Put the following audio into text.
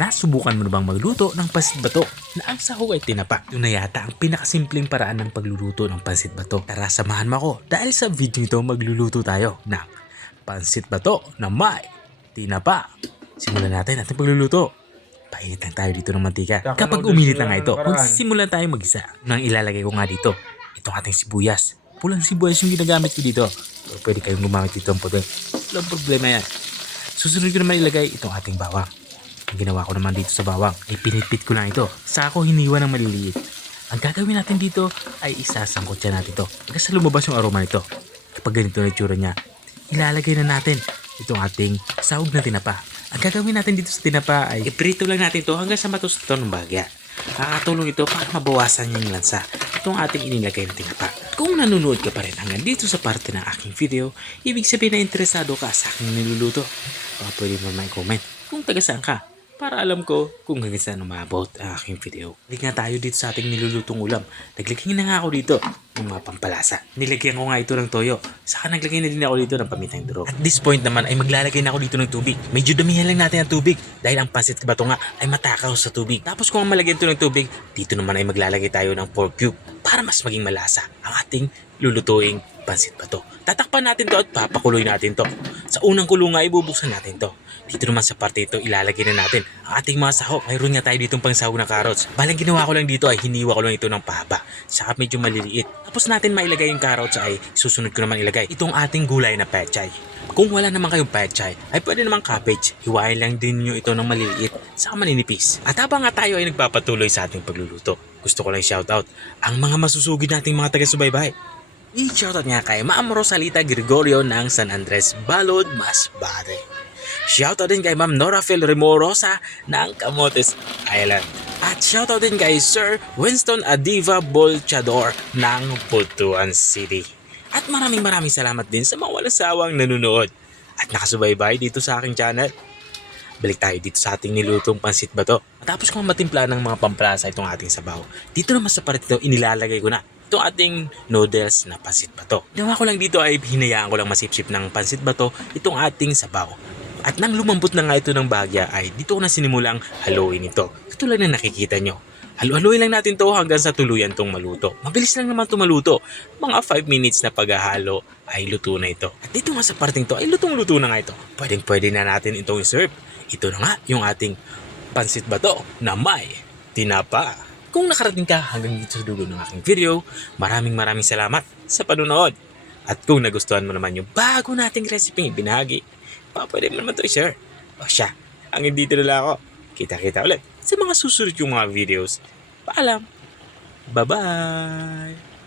Nasubukan mo na bang magluto ng pansit bato na ang sahog ay tinapa? Ito na yata ang pinakasimpleng paraan ng pagluluto ng pansit bato. Tara samahan mo ako dahil sa video nito magluluto tayo ng pansit bato na may tinapa. Simulan natin ating pagluluto. Painit lang tayo dito ng mantika. Kapag uminit na nga ito, magsimulan tayo mag-isa. Nang ilalagay ko nga dito, itong ating sibuyas. Pulang sibuyas yung ginagamit ko dito. Pero pwede kayong gumamit dito ang puti. Walang problema yan. Susunod ko naman ilagay itong ating bawang. Ang ginawa ko naman dito sa bawang ay pinitpit ko lang ito. Saka ko hiniwa ng maliliit. Ang gagawin natin dito ay isasangkot siya natin ito hanggang sa lumabas yung aroma nito. Kapag ganito na itsura niya, ilalagay na natin itong ating sahog na tinapa. Ang gagawin natin dito sa tinapa ay iprito lang natin ito hanggang sa matusok ito ng bagya. Nakakatulong ito para mabawasan yung lansa itong ating inilagay na tinapa. At kung nanonood ka pa rin hanggang dito sa parte ng aking video, ibig sabihin na interesado ka sa aking niluluto. Baka pwede mo may comment kung taga saan ka, para alam ko kung hanggang saan umabot ang aking video. Balik nga tayo dito sa ating nilulutong ulam. Naglagay na nga ako dito ng mga pampalasa. Nilagyan ko nga ito ng toyo. Saka naglagay na din ako dito ng pamintang durog. At this point naman ay maglalagay na ako dito ng tubig. Medyo damihan lang natin ang tubig dahil ang pansit bato nga ay matakaw sa tubig. Tapos kung malagyan ito ng tubig, dito naman ay maglalagay tayo ng pork cube para mas maging malasa ang ating lulutuing pansit bato. Tatakpan natin to at papakuloy natin to. Sa unang kulungan ay bubuksan natin to. Dito naman sa parte ito, ilalagay na natin ang ating mga sahog. Mayroon nga tayo ditong pangsahog na carrots. Balang ginawa ko lang dito ay hiniwa ko lang ito ng pahaba. Saka medyo maliliit. Tapos natin mailagay yung carrots ay susunod ko naman ilagay itong ating gulay na pechay. Kung wala naman kayong pechay, ay pwede naman cabbage. Hiwain lang din nyo ito ng maliliit saka maninipis. At habang nga tayo ay nagpapatuloy sa ating pagluluto, gusto ko lang shoutout ang mga masusugid nating mga taga-subaybay. I-shoutout nga kay Ma'am Rosalita Gregorio ng San Andres, Balod, Masbate. Shoutout din kay Ma'am Nora Fel Remorosa ng Camotes Island. At shoutout din kay Sir Winston Adiva Bolchador ng Butuan City. At maraming salamat din sa mga walang sawang nanonood at nakasubaybay dito sa aking channel. Balik tayo dito sa ating nilutong pansit bato. Matapos kong matimpla ng mga pampalasa itong ating sabaw, dito naman sa part ito inilalagay ko na itong ating noodles na pansit bato. Ginawa ko lang dito ay hinayaan ko lang masipsip ng pansit bato itong ating sabaw. At nang lumambot na nga ito ng bagya ay dito ko na sinimulang haluin ito. Katulad na nakikita nyo. Halu-haluin lang natin to hanggang sa tuluyan tong maluto. Mabilis lang naman ito maluto. Mga 5 minutes na paghahalo ay luto na ito. At dito nga sa parting to ay lutong-luto na nga ito. Pwede na natin itong iserve. Ito na nga yung ating pansit bato na may tinapa. Kung nakarating ka hanggang dito sa dulo ng aking video, maraming salamat sa panunood. At kung nagustuhan mo naman yung bago nating recipe ibinahagi, pwede mo naman ito i-share. O siya, ang hindi na lang ako. Kita-kita ulit sa mga susunod yung mga videos. Paalam! Bye-bye!